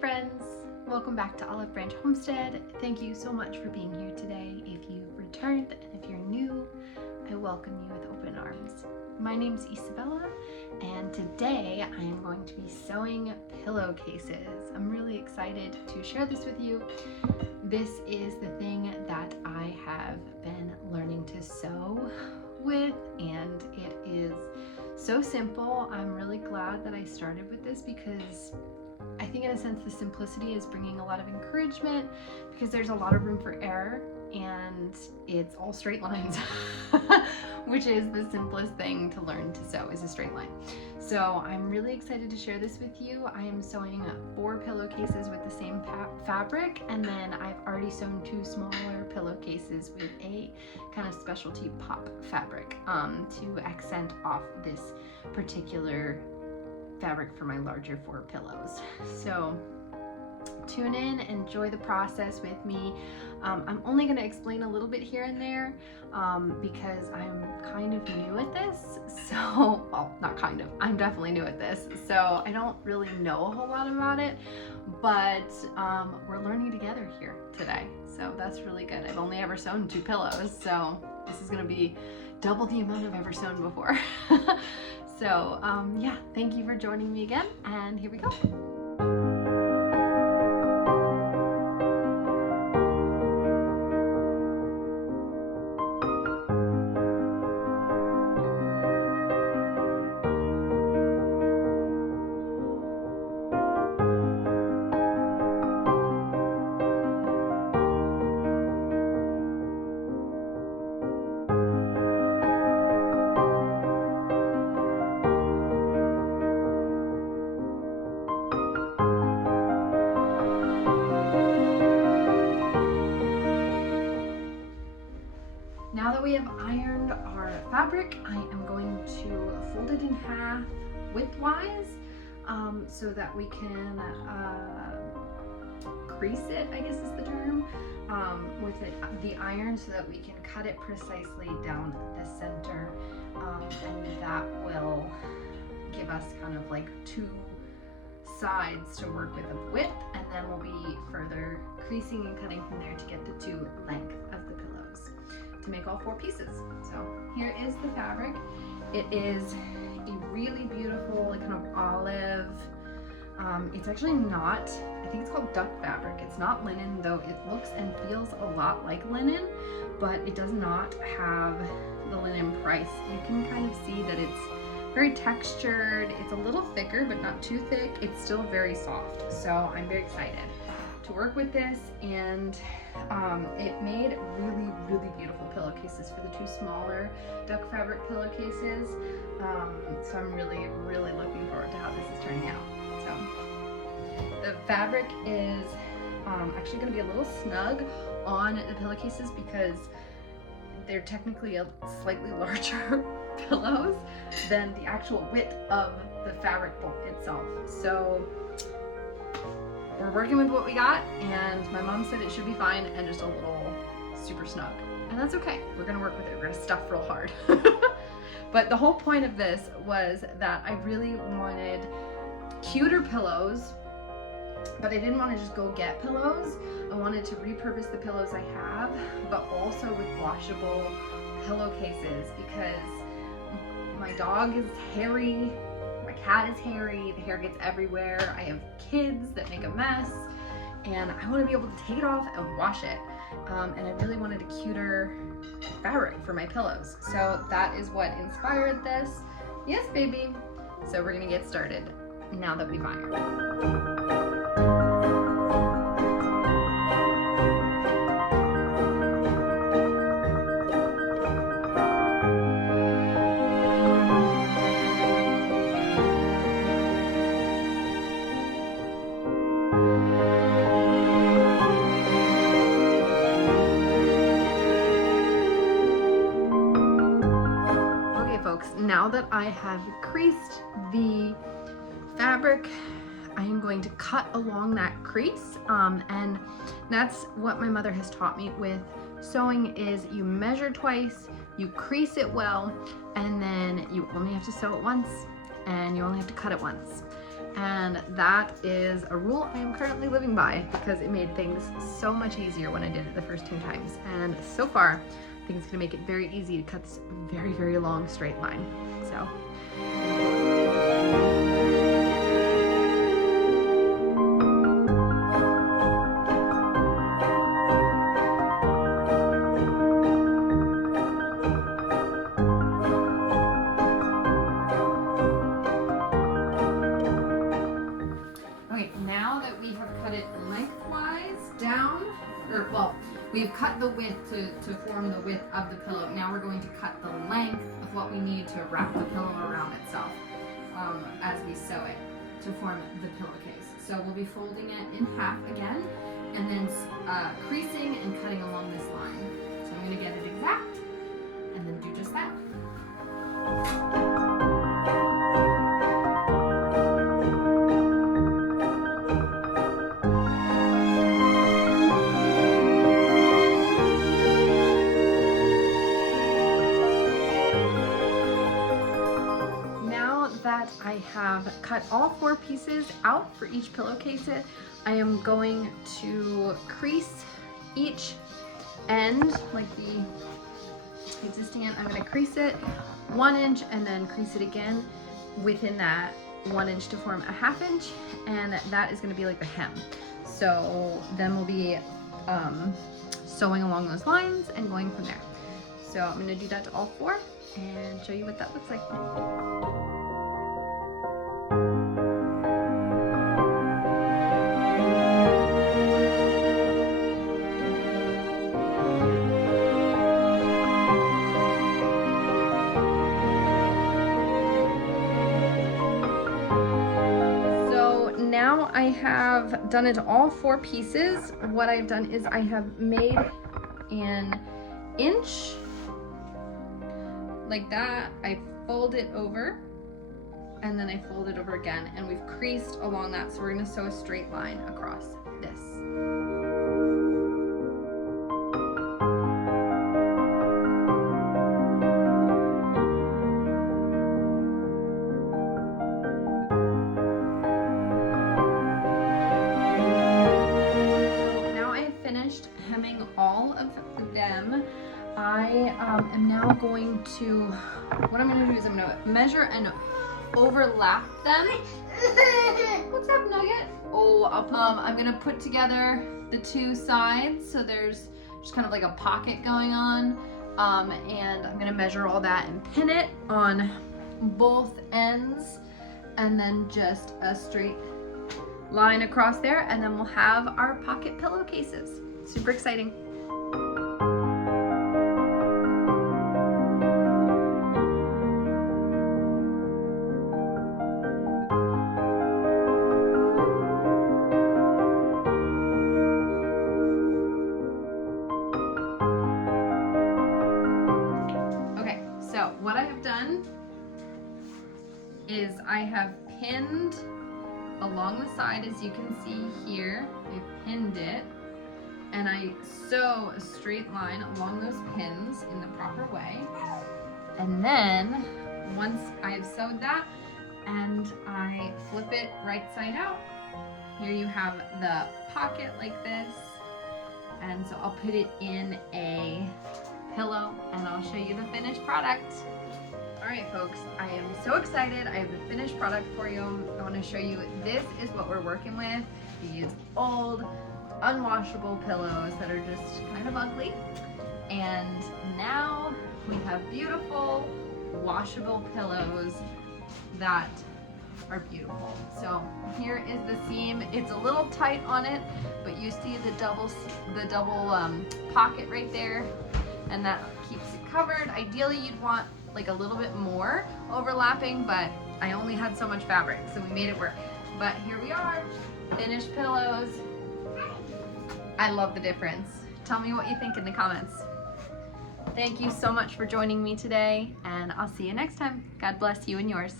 friends, welcome back to Olive Branch Homestead. Thank you so much for being here today. If you've returned and if you're new, I welcome you with open arms. My name's Isabella, and today I am going to be sewing pillowcases. I'm really excited to share this with you. This is the thing that I have been learning to sew with, and it is so simple. I'm really glad that I started with this because I think in a sense the simplicity is bringing a lot of encouragement because there's a lot of room for error and it's all straight lines, which is the simplest thing to learn to sew, is a straight line. So I'm really excited to share this with you. I am sewing 4 pillowcases with the same fabric, and then I've already sewn 2 smaller pillowcases with a kind of specialty pop fabric to accent off this particular fabric for my larger 4 pillows. So tune in, enjoy the process with me. I'm only going to explain a little bit here and there because I'm kind of new at this. So, well, not kind of, I'm definitely new at this. So I don't really know a whole lot about it, but we're learning together here today. So that's really good. I've only ever sewn 2 pillows, so this is going to be double the amount I've ever sewn before. So yeah, thank you for joining me again, and here we go. Now that we have ironed our fabric, I am going to fold it in half widthwise so that we can crease it, I guess is the term, with the iron so that we can cut it precisely down the center, and that will give us kind of like 2 sides to work with of width, and then we'll be further creasing and cutting from there to get the 2 length of the pillows to make all 4 pieces. So here is the fabric. It is a really beautiful, like kind of olive, it's actually not, I think it's called duck fabric. It's not linen, though it looks and feels a lot like linen, but it does not have the linen price. You can kind of see that it's very textured. It's a little thicker, but not too thick. It's still very soft. So I'm very excited to work with this, and it made really, really beautiful pillowcases for the 2 smaller duck fabric pillowcases. So I'm really, really looking forward to how this is turning out. So the fabric is actually going to be a little snug on the pillowcases because they're technically a slightly larger pillows than the actual width of the fabric itself. So we're working with what we got, and my mom said it should be fine and just a little super snug. And that's okay. We're gonna work with it. We're gonna stuff real hard. But the whole point of this was that I really wanted cuter pillows, but I didn't want to just go get pillows. I wanted to repurpose the pillows I have, but also with washable pillowcases because my dog is hairy, my cat is hairy, the hair gets everywhere, I have kids that make a mess, and I want to be able to take it off and wash it. And I really wanted a cuter fabric for my pillows. So that is what inspired this. Yes, baby. So we're gonna get started now that we've ironed. Now that I have creased the fabric, I am going to cut along that crease, and that's what my mother has taught me with sewing is you measure twice, you crease it well, and then you only have to sew it once and you only have to cut it once. And that is a rule I am currently living by because it made things so much easier when I did it the first 2 times. And so far, I think it's gonna make it very easy to cut this very, very long straight line. So. Now that we have cut it lengthwise down, or well, we've cut the width to form the width of the pillow. Now we're going to cut the length of what we need to wrap the pillow around itself as we sew it to form the pillowcase. So we'll be folding it in half again and then creasing and cutting along this line. So I'm going to get it exact and then do just that. That I have cut all 4 pieces out for each pillowcase, I am going to crease each end, like the existing end. I'm going to crease it 1 inch and then crease it again within that 1 inch to form a 1/2 inch, and that is going to be like the hem. So then we'll be sewing along those lines and going from there. So I'm going to do that to all 4 and show you what that looks like. Now I have done it all 4 pieces. What I've done is I have made an inch like that. I fold it over and then I fold it over again, and we've creased along that. So we're going to sew a straight line across this. Hemming all of them. I am now going to, what I'm going to do is I'm going to measure and overlap them. What's up, Nugget? Oh, I'm going to put together the 2 sides so there's just kind of like a pocket going on, and I'm going to measure all that and pin it on both ends, and then just a straight line across there, and then we'll have our pocket pillowcases. Super exciting. Okay, so what I have done is I have pinned along the side, as you can see here. I pinned it, and I sew a straight line along those pins in the proper way. And then once I've sewed that and I flip it right side out, here you have the pocket like this. And so I'll put it in a pillow and I'll show you the finished product. All right, folks, I am so excited. I have the finished product for you. I want to show you, this is what we're working with. These old unwashable pillows that are just kind of ugly, and now we have beautiful washable pillows that are beautiful. So here is the seam. It's a little tight on it, but you see the double pocket right there, and that keeps it covered. Ideally you'd want like a little bit more overlapping, but I only had so much fabric, so we made it work. But here we are, finished pillows. I love the difference. Tell me what you think in the comments. Thank you so much for joining me today, and I'll see you next time. God bless you and yours.